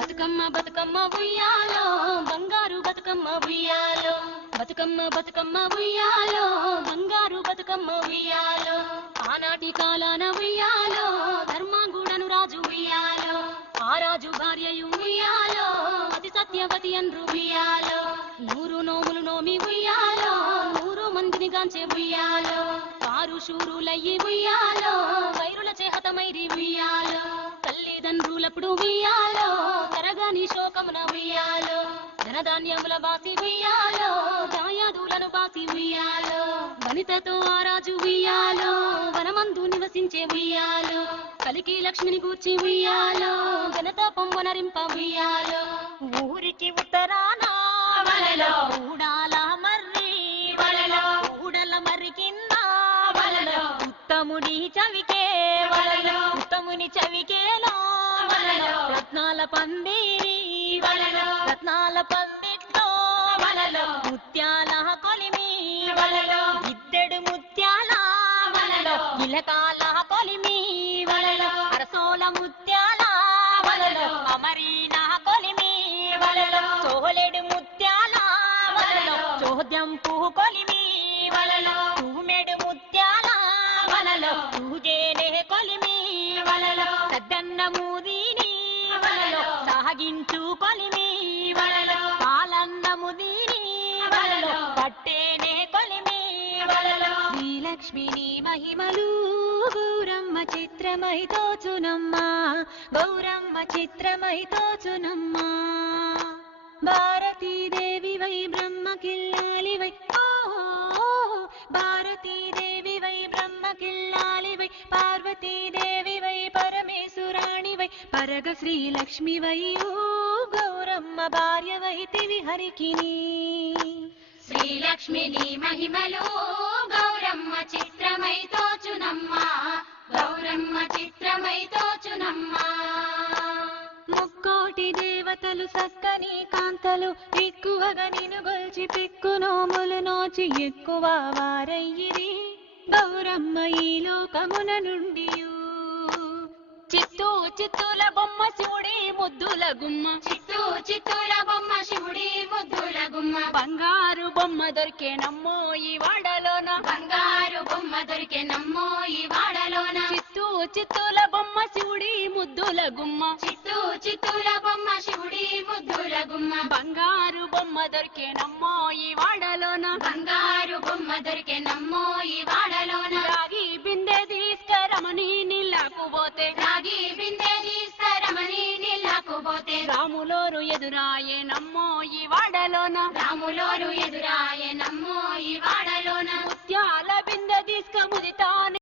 బతుకమ్మ బతుకమ్మ ఉయ్యాలో బంగారు బతుకమ్మ ఉయ్యాలో. బతుకమ్మ బతుకమ్మ ఉయ్యాలో బంగారు బతుకమ్మ ఉయ్యాలో. ఆనాటి కాలాన ఉయ్యాలో ధర్మాంగుడను రాజు ఉయ్యాలో. ఆ రాజు భార్యయు ఉయ్యాలో అతి సత్యవతి అన్రు ఉయ్యాలో. నూరు నోములు నోమి ఉయ్యాలో నూరు మందిని గాంచే ఉయ్యాలో. కారు శూరులయ్యి ఉయ్యాలో వైరుల చేహతమైరి ఉయ్యాలో. తల్లిదండ్రులప్పుడు ఉయ్యాలో తరగాని శోకమున ఉయ్యాలో ధనధాన్యముల బాసి ఉయ్యాలో దాయాదులను బాసి ఉయ్యాలో వనితతో ఆ రాజు ఉయ్యాలో వనమందు నివసించే ఉయ్యాలో కలికి లక్ష్మిని కూర్చి ఉయ్యాలో ఘనత పొమ్మనరింప ఉయ్యాలో. ఊరికి ఉత్తరాన చవికే ఉత్తముని చవికేలో రత్నాల పందిరి రత్నాల పందిట్లో ముత్యాల కొలిమి వలలో ఇద్దడు ముత్యాల ఇలకాల కొలిమి అరసోల ముత్యాల అమరీన కొలిమి వలలో ముత్యాల చోద్యం పువ్వు కొలిమి వలలో తూమెడు ముత్యాల వలలో పూజేనే కొలిమి వలలో సద్దన్న మూదిని వలలో సాగించు కొలిమి వలలో పాలన్నము దీని వలలో పట్టేనే కొలిమి వలలో శ్రీలక్ష్మిని మహిమలు గౌరమ్మ చిత్రమై తోచునమ్మా గౌరమ్మ చిత్రమై తోచునమ్మా. భారతీదేవి వై బ్రహ్మ కిల్లాలి వై పరగ శ్రీలక్ష్మి వై ఓ గౌరమ్మ భార్య వై తివి హరికిని శ్రీలక్ష్మిని మహిమలు గౌరమ్మ చిత్రమై తోచునమ్మా. గౌరమ్మ చిత్రమై తోచునమ్మా. ముక్కోటి దేవతలు సక్కని కాంతలు ఎక్కువగా నిన్ను గొల్చి పెక్కు నోములు నోచి ఎక్కువ వారయ్యిరి. గౌరమ్మ ఈ లోకమున నుండి చిత్తూ చిత్తుల బొమ్మ శివుడి ముద్దుల గుమ్మ. చిత్తూ చిత్తూల బొమ్మ శివుడి ముద్దుల గుమ్మ. బంగారు బొమ్మ దొరికేనమ్మో ఈ వాడలోన. బంగారు బొమ్మ దొరికే నమ్మో ఈ వాడలోన. చిత్తూ చిత్తుల బొమ్మ శివుడి ముద్దుల గుమ్మ. చిత్తూ చిత్తూల బొమ్మ శివుడి ముద్దుల గుమ్మ. బంగారు బొమ్మ దొరికేనమ్మో ఈ వాడలోన. బంగారు రాములోరు ఎదురాయే నమ్మో ఈ వాడలోన. రాములోరు ఎదురాయే